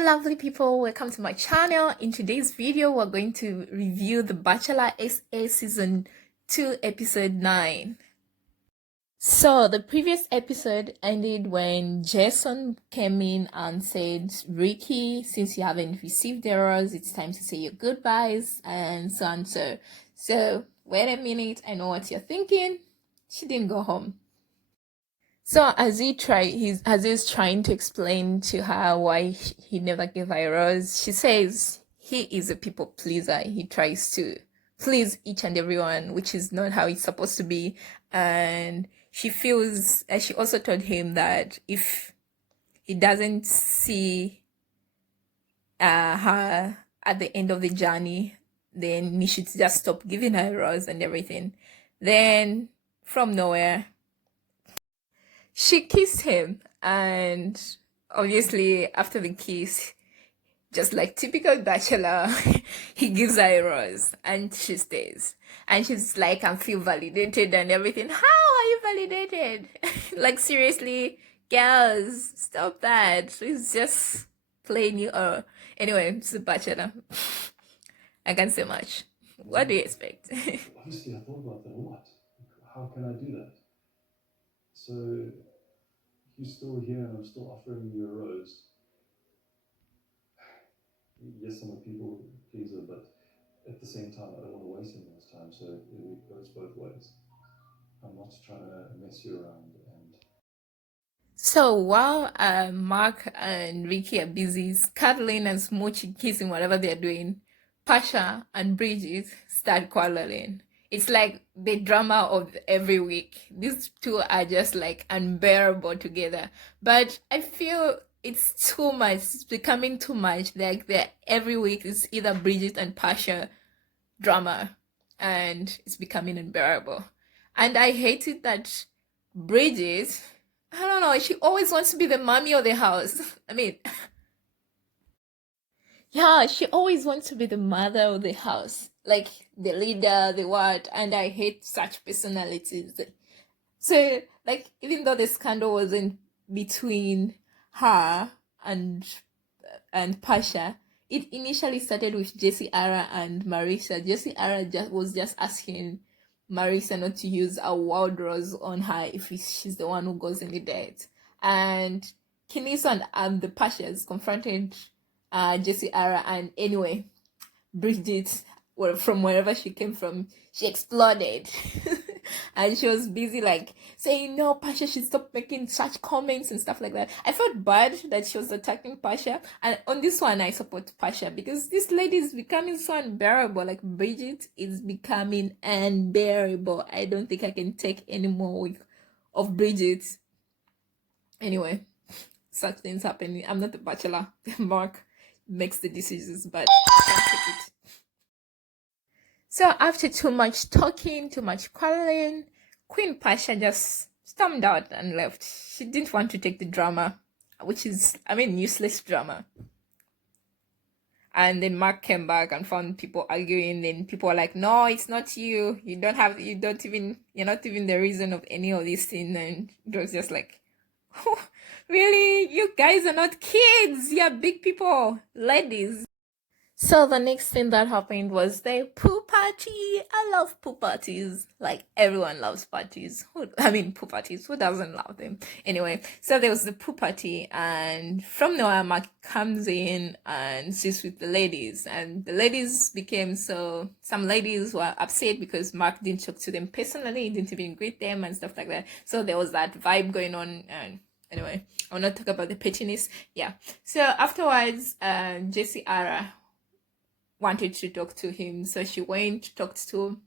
Hey lovely people, welcome to my channel. In today's video, we're going to review the Bachelor SA Season 2 Episode 9. So the previous episode ended when Jason came in and said, Rikki, since you haven't received the rose, it's time to say your goodbyes and so on. So wait a minute, I know what you're thinking. She didn't go home. So as he's trying to explain to her why he never gave her a rose, she says he is a people pleaser. He tries to please each and everyone, which is not how it's supposed to be. And she also told him that if he doesn't see her at the end of the journey, then he should just stop giving her a rose and everything. Then from nowhere, she kissed him, and obviously after the kiss, just like typical bachelor, he gives her a rose and she stays. And she's like, I feel validated and everything. How are you validated? Like seriously, girls, stop that. She's just playing you. Anyway, it's a bachelor. I can't say much. What do you expect? Obviously, I thought about that a lot. How can I do that? So he's still here and I'm still offering you a rose. Yes, I'm a people pleaser, but at the same time, I don't want to waste anyone's time, so it goes both ways. I'm not trying to mess you around. And So while Marc and Rikki are busy cuddling and smooching, kissing, whatever they're doing, Pasha and Bridget start quarreling. It's like the drama of every week. These two are just like unbearable together. But I feel it's too much. It's becoming too much. Like every week is either Bridget and Pasha drama, and it's becoming unbearable. And I hate it that Bridget, I don't know, she always wants to be the mommy of the house. I mean, yeah, she always wants to be the mother of the house, like the leader, the what, and I hate such personalities. So, like, even though the scandal wasn't between her and Pasha, it initially started with Jess R and Marisia. Jess R was just asking Marisa not to use a wild rose on her if she's the one who goes in the date. And Kinison and the Pashas confronted Jess R, and anyway, Bridget, well, from wherever she came from, she exploded. And she was busy like saying, no, Pasha should stop making such comments and stuff like that. I felt bad that she was attacking Pasha. And on this one, I support Pasha because this lady is becoming so unbearable. Like Bridget is becoming unbearable. I don't think I can take any more of Bridget. Anyway, such things happening. I'm not the bachelor. Marc makes the decisions, but I can't take it. So after too much talking, too much quarreling, Queen Pasha just stormed out and left. She didn't want to take the drama, which is, I mean, useless drama. And then Marc came back and found people arguing. Then people were like, no, it's not you. You're not even the reason of any of these things. And it was just like, really? You guys are not kids. You're big people, ladies. So the next thing that happened was the pool party. I love pool parties. Like everyone loves parties. Pool parties. Who doesn't love them? Anyway, so there was the pool party, and from nowhere, Marc comes in and sits with the ladies, and the ladies became so. Some ladies were upset because Marc didn't talk to them personally, didn't even greet them and stuff like that. So there was that vibe going on, and anyway, I'll not talk about the pettiness. Yeah. So afterwards, Jess R wanted to talk to him, so she went, talked to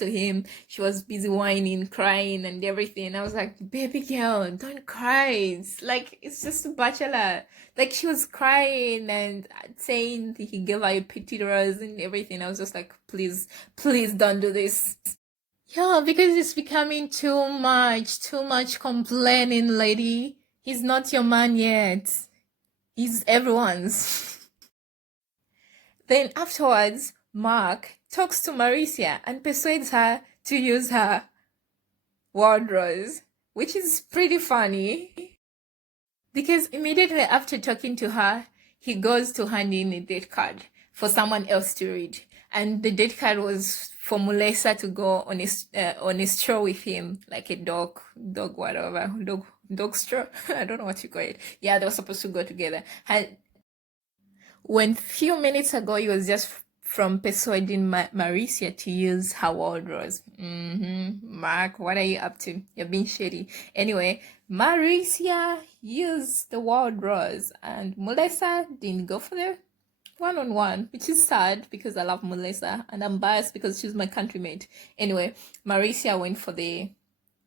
him. She was busy whining, crying and everything. I was like, baby girl, don't cry. It's just a bachelor. Like she was crying and saying he gave her a pity rose and everything. I was just like, please don't do this. Yeah, because it's becoming too much complaining, lady. He's not your man yet. He's everyone's. Then afterwards, Marc talks to Marisia and persuades her to use her wild rose, which is pretty funny because immediately after talking to her, he goes to hand in a date card for someone else to read, and the date card was for Mulesa to go on a stroll with him, like a dog whatever, dog stroll. I don't know what you call it. Yeah, they were supposed to go together. And when few minutes ago he was just from persuading Marisia to use her wild rose. Marc, what are you up to? You're being shady. Anyway, Marisia used the wild rose and Mulesa didn't go for the one-on-one, which is sad because I love Mulesa and I'm biased because she's my countrymate. Anyway, Marisia went for the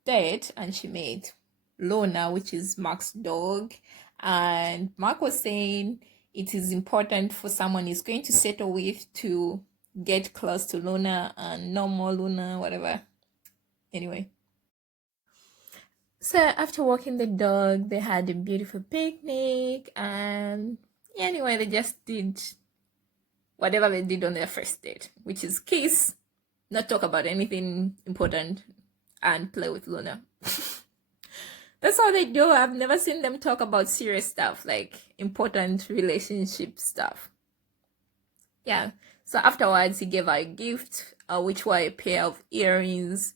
date and she made Lona, which is Marc's dog. And Marc was saying it is important for someone he's going to settle with to get close to Luna and no more Luna, whatever. Anyway. So after walking the dog, they had a beautiful picnic and anyway, they just did whatever they did on their first date, which is kiss, not talk about anything important, and play with Luna. That's all they do. I've never seen them talk about serious stuff, like important relationship stuff. Yeah. So afterwards, he gave her a gift, which were a pair of earrings,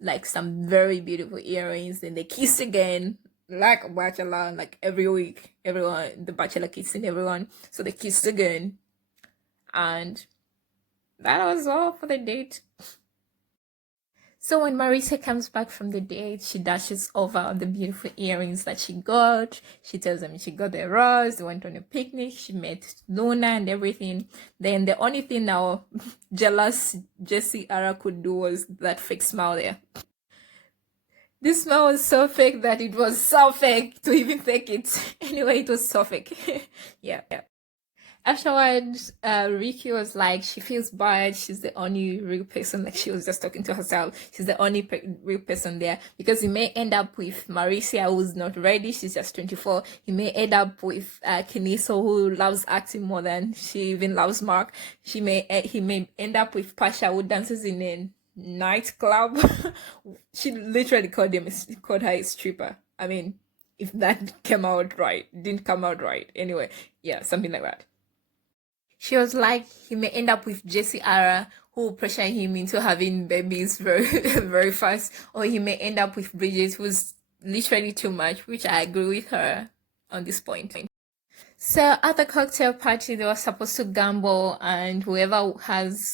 like some very beautiful earrings. Then they kissed again, like a bachelor, like every week. Everyone, the bachelor kissing everyone. So they kissed again. And that was all for the date. So when Marisia comes back from the date, she dashes over the beautiful earrings that she got. She tells them she got the rose, they went on a picnic, she met Luna and everything. Then the only thing now jealous Jess R could do was that fake smile there. This smile was so fake that it was so fake to even fake it. Anyway, it was so fake. Yeah. Afterwards, Rikki was like, she feels bad. She's the only real person. Like she was just talking to herself. She's the only real person there because he may end up with Marisia, who's not ready. She's just 24. He may end up with Keniso, who loves acting more than she even loves Marc. He may end up with Pasha, who dances in a nightclub. She literally called her a stripper. I mean, if that didn't come out right. Anyway, yeah, something like that. She was like, he may end up with Jess R, who will pressure him into having babies very, very fast, or he may end up with Bridget, who's literally too much, which I agree with her on this point. So at the cocktail party, they were supposed to gamble, and whoever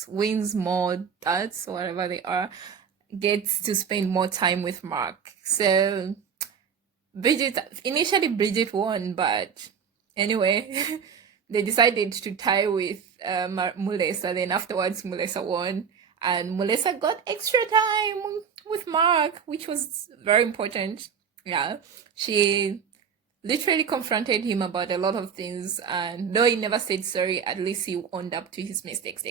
wins more darts or whatever they are gets to spend more time with Marc. So initially Bridget won, but anyway. They decided to tie with Mulesa. Then afterwards, Mulesa won. And Mulesa got extra time with Marc, which was very important. Yeah. She literally confronted him about a lot of things. And though he never said sorry, at least he owned up to his mistakes.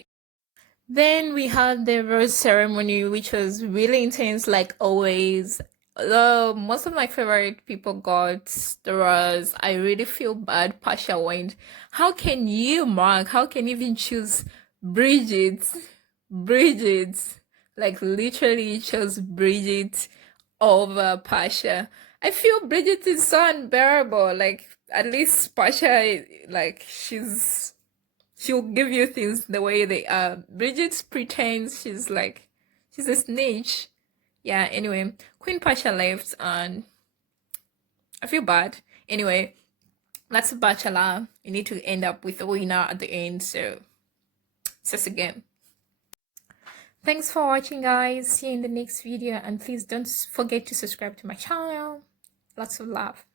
Then we had the rose ceremony, which was really intense, like always. Most of my favorite people got the rose. I really feel bad Pasha went. How can you, Marc? How can you even choose Bridget? Like literally chose Bridget over Pasha. I feel Bridget is so unbearable. Like at least Pasha, like she'll give you things the way they are. Bridget pretends she's a snitch. Yeah, anyway, Queen Pasha left and I feel bad. Anyway, that's a bachelor. You need to end up with a winner at the end, so it's just a game. Thanks for watching, guys. See you in the next video, and please don't forget to subscribe to my channel. Lots of love.